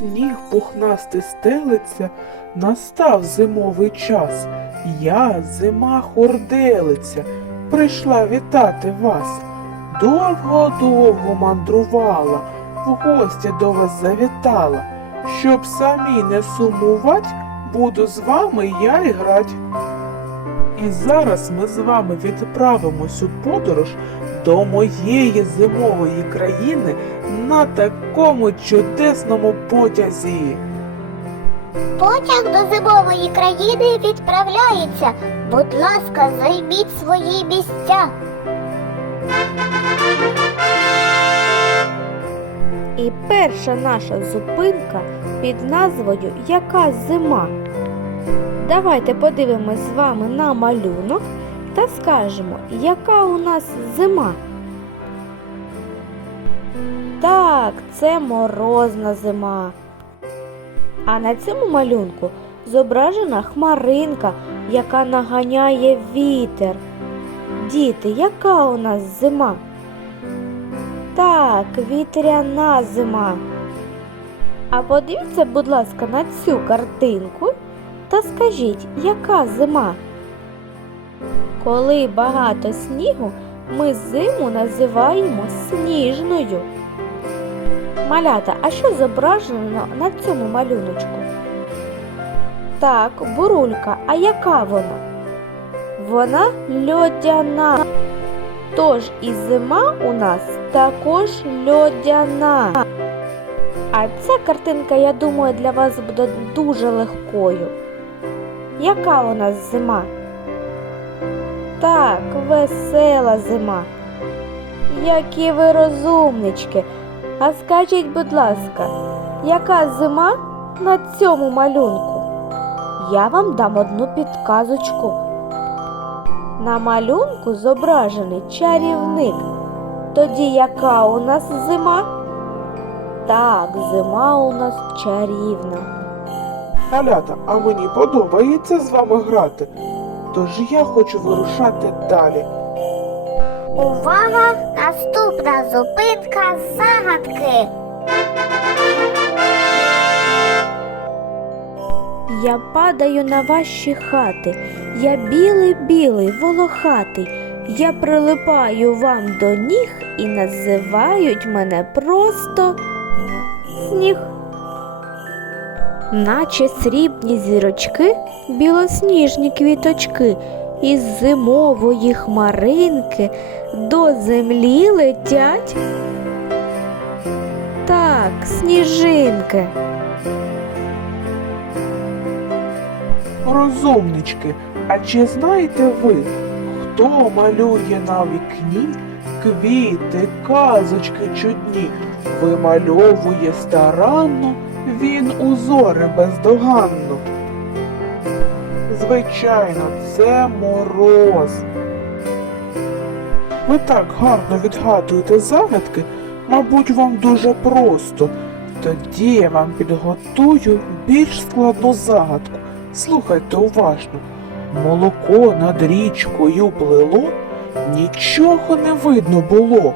сніг пухнастий стелиться, настав зимовий час. Я, зима хорделиця, прийшла вітати вас. Довго-довго мандрувала, в гості до вас завітала. Щоб самі не сумувать, буду з вами я і грать. І зараз ми з вами відправимось у подорож до моєї зимової країни на такому чудесному потязі. Потяг до зимової країни відправляється. Будь ласка, займіть свої місця. І перша наша зупинка під назвою Яка зима? Давайте подивимось з вами на малюнок та скажемо, яка у нас зима. Так, це морозна зима. А на цьому малюнку зображена хмаринка, яка наганяє вітер. Діти, яка у нас зима? Так, вітряна зима. А подивіться, будь ласка, на цю картинку та скажіть, яка зима? Коли багато снігу, ми зиму називаємо сніжною. Малята, а що зображено на цьому малюночку? Так, бурулька, а яка вона? Вона льодяна. Тож і зима у нас також льодяна. А ця картинка, я думаю, для вас буде дуже легкою. Яка у нас зима? Так, весела зима. Які ви розумнички. А скажіть, будь ласка, яка зима на цьому малюнку? Я вам дам одну підказочку. На малюнку зображений чарівник. Тоді яка у нас зима? Так, зима у нас чарівна. Малята, а мені подобається з вами грати. Тож я хочу вирушати далі. Увага! Наступна зупинка загадки. Я падаю на ваші хати, я білий, білий, волохатий. Я прилипаю вам до ніг і називають мене просто сніг. Наче срібні зірочки, білосніжні квіточки, із зимової хмаринки до землі летять. Так, сніжинки. Розумнички, а чи знаєте ви, хто малює на вікні квіти, казочки чудні, вимальовує старанно він узори бездоганно? Звичайно, це мороз. Ви так гарно відгадуєте загадки, мабуть, вам дуже просто. Тоді я вам підготую більш складну загадку. Слухайте уважно. Молоко над річкою плило, нічого не видно було.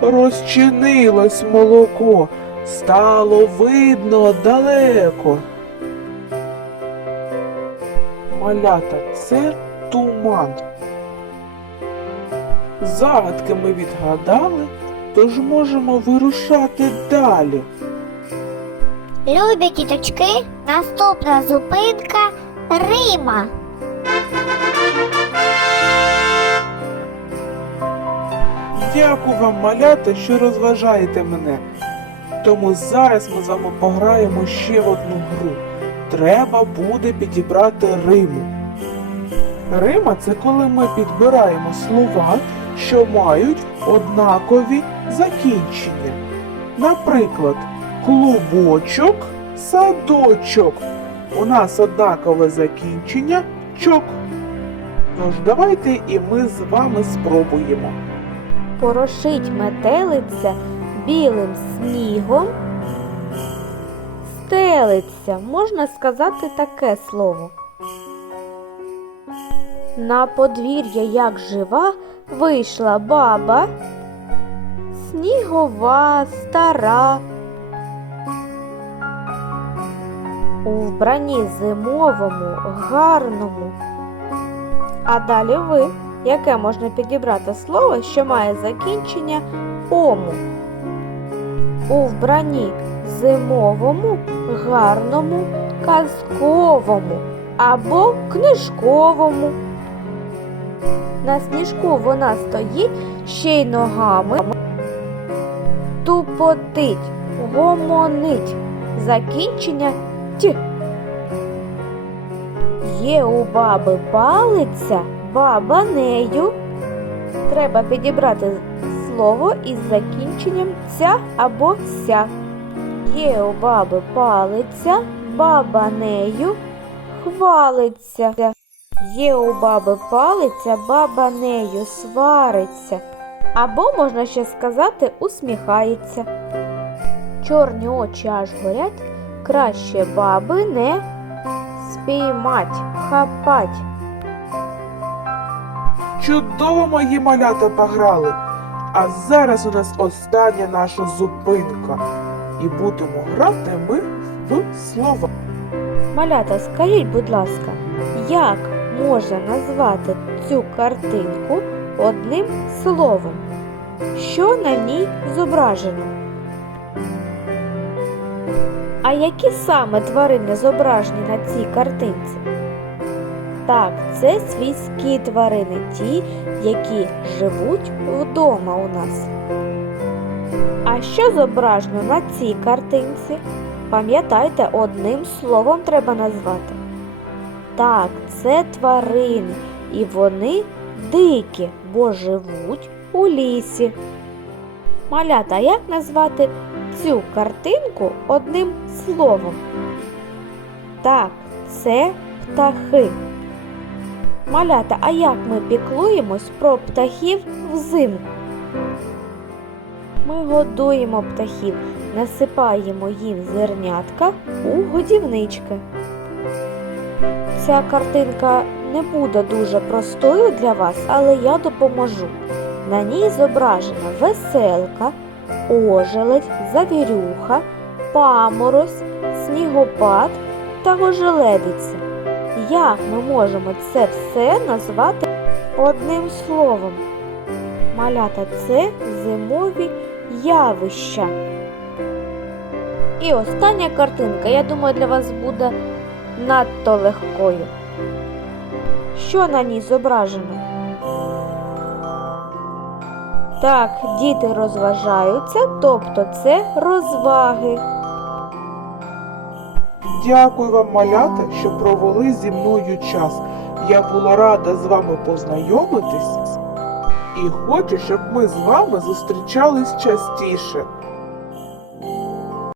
Розчинилось молоко, стало видно далеко. Малята, це туман. Загадки ми відгадали, тож можемо вирушати далі. Любі діточки, наступна зупинка Рима. Дякую вам, малята, що розважаєте мене. Тому зараз ми з вами пограємо ще одну гру. Треба буде підібрати Риму. Рима це коли ми підбираємо слова, що мають однакові закінчення. Наприклад, клубочок, садочок. У нас однакове закінчення чок. Тож давайте і ми з вами спробуємо. Порошить метелиця білим снігом. Стелиться, можна сказати таке слово. На подвір'я, як жива, вийшла баба, снігова, стара. у вбранні зимовому, гарному. А далі ви, яке можна підібрати слово, що має закінчення ому. У вбранні зимовому, гарному, казковому або книжковому. На сніжку вона стоїть ще й ногами, тупотить, гомонить. Закінчення т. Є у баби палиця, баба нею. Треба підібрати слово із закінченням ця або ся. Є у баби палиця, баба нею хвалиться. Є у баби палиця, баба нею свариться. Або можна ще сказати усміхається. Чорні очі аж горять, краще баби не спіймать, хапать. Чудово мої малята пограли. А зараз у нас остання наша зупинка. І будемо грати ми в слова. Малята, скажіть, будь ласка, як можна назвати цю картинку одним словом? Що на ній зображено? А які саме тварини зображені на цій картинці? Так, це свійські тварини, ті, які живуть вдома у нас. А що зображено на цій картинці? Пам'ятайте, одним словом треба назвати. Так, це тварини, і вони дикі, бо живуть у лісі. Малята, як назвати цю картинку одним словом? Так, це птахи. Малята, а як ми піклуємось про птахів взимку? Ми годуємо птахів, насипаємо їм зернятка у годівнички. Ця картинка не буде дуже простою для вас, але я допоможу. На ній зображена веселка, ожеледь, завірюха, паморозь, снігопад та ожеледиця. Як ми можемо це все назвати одним словом? Малята це зимові явища. І остання картинка, я думаю, для вас буде надто легкою. Що на ній зображено? Так, діти розважаються, тобто це розваги. Дякую вам, малята, що провели зі мною час. Я була рада з вами познайомитись і хочу, щоб ми з вами зустрічались частіше.